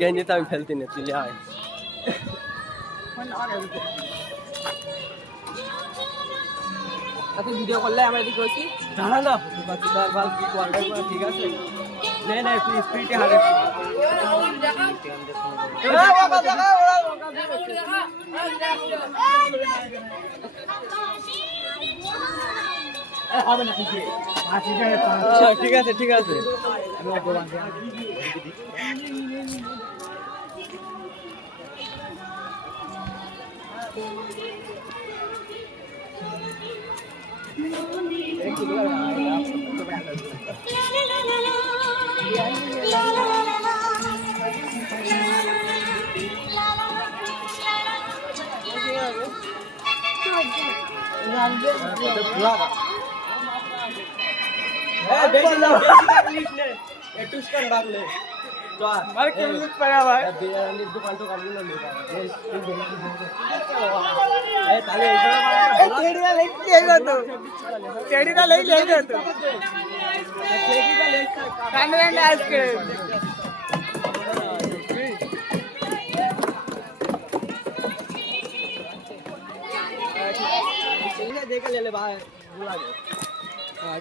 গেঞ্জি তো আমি ফেলতি না, তুই আয়। ভিডিও করলে আমরা এদিকে বলছি দাঁড়া না, ঠিক আছে। না না, তুই স্পিডে হারে। ঠিক আছে ঠিক আছে।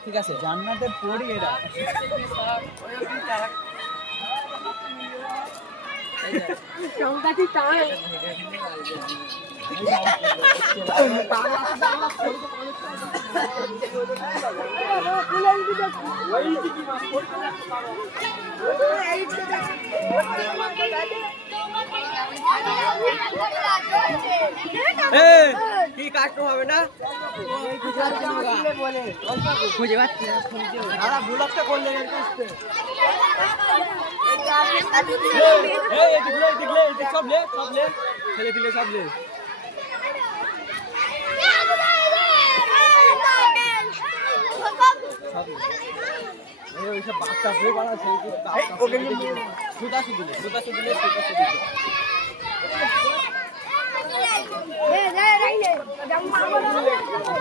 ঠিক আছে জান্নাতের পড়ি এটা। কি কাটতে হবে না? খুঁজে পাচ্ছি সারা ব্লগটা করলে সব লে ছেলে দিলে সব লে। ওইসব বাচ্চা হয়ে বাড়াচ্ছে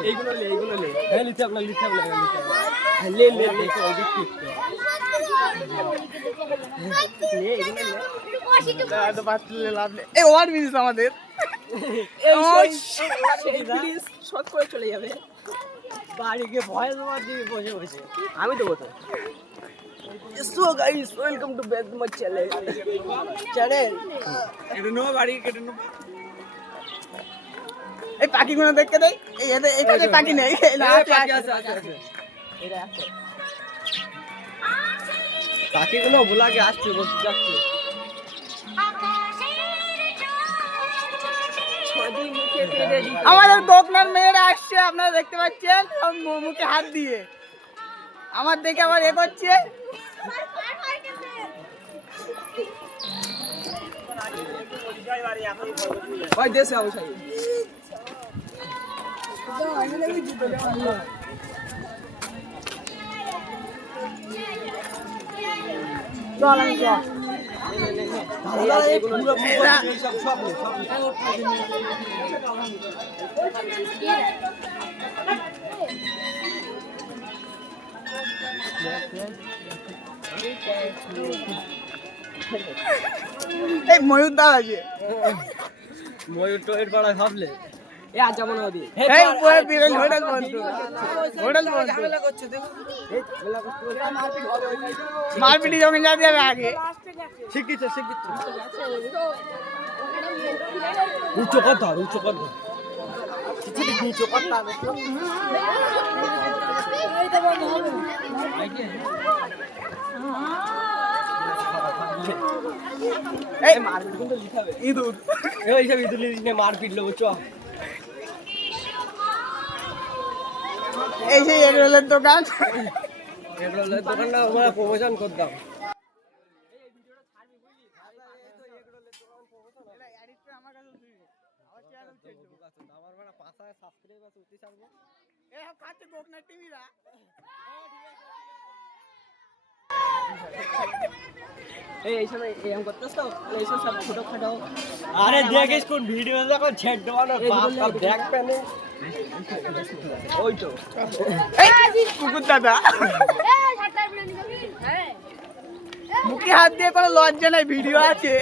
এইগুলো লে। হ্যাঁ লিখতে আপনার লিখতে হবে লে আমাদের শর্ট করে চলে যাবে বাড়ি গিয়ে ভয়েস ওভার দিয়ে বসে বসে আমি দেবো তো। So guys, welcome to back to my channel. কেটে নেবো, বাড়ি কেটে নেবো। এই পাখিগুলো দেখতে দেয়, এখানে পাখি নেই। পাখিগুলো ভুলাকে আসছে, বসে যাচ্ছে। আমাদের দোকানের মেয়েরা আসছে, আপনারা দেখতে পাচ্ছেন, সব মুখে হাত দিয়ে আমার দেখে আবার এ করছে। ভাই দেশে অবশ্যই এই ময়ূর দা আছে, ময়ূর টোয়ের পাড়া ভাবলে এ আজ যেমন ওদি এই পুরো বিরেল হোটেল বন্ধ, হোটেল বন্ধ। ঝামেলা করছে, দেখো এই ঝামেলা করতে মারপিটি জমি যা যাবে আগে শিখিছে উচ্চ কথা এই মারপিট কিন্তু লিখাবে ইঁদুর, এইসব ইঁদুর নিয়ে মারপিট লোক চ। এই যে এগরোলের দোকান, এগরোলের দোকানটা আমরা প্রমোশন করতাম। আমার মানে ৫০০০ সাবস্ক্রাইবার উঠতে ছাড়বো। এই সব খাচ্ছে গোকনার টিভিরা। এই সময় এরকম করতেছ তো, এইসব সব ছোটখাটো। আরে দেখিস কোন ভিডিও যখন ছেড় দেওয়ানো বাপ দেখ পেলে ওই তো কুকুর দাদা। হাত দিয়ে কোনো লজ্জা নাই, ভিডিও আছে।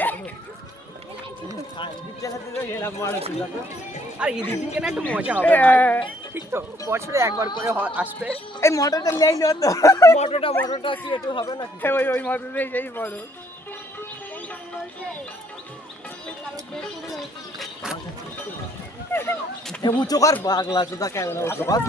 আর ঈদের দিন কেন একটু মজা হবে ভাই। ঠিক তো, বছরে একবার করে আসবে। এই মোটরটা লেইলো তো, মোটরটা কি একটু হবে না? ওই মোটরটাই সেই বড়। উঁচু কর পাগলা চোদা, ক্যামেরা উঁচু কর।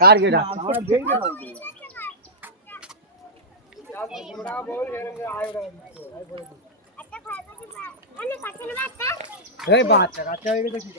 কার গেটা বাচ্চা কাচ্চা হয়ে গেছে কি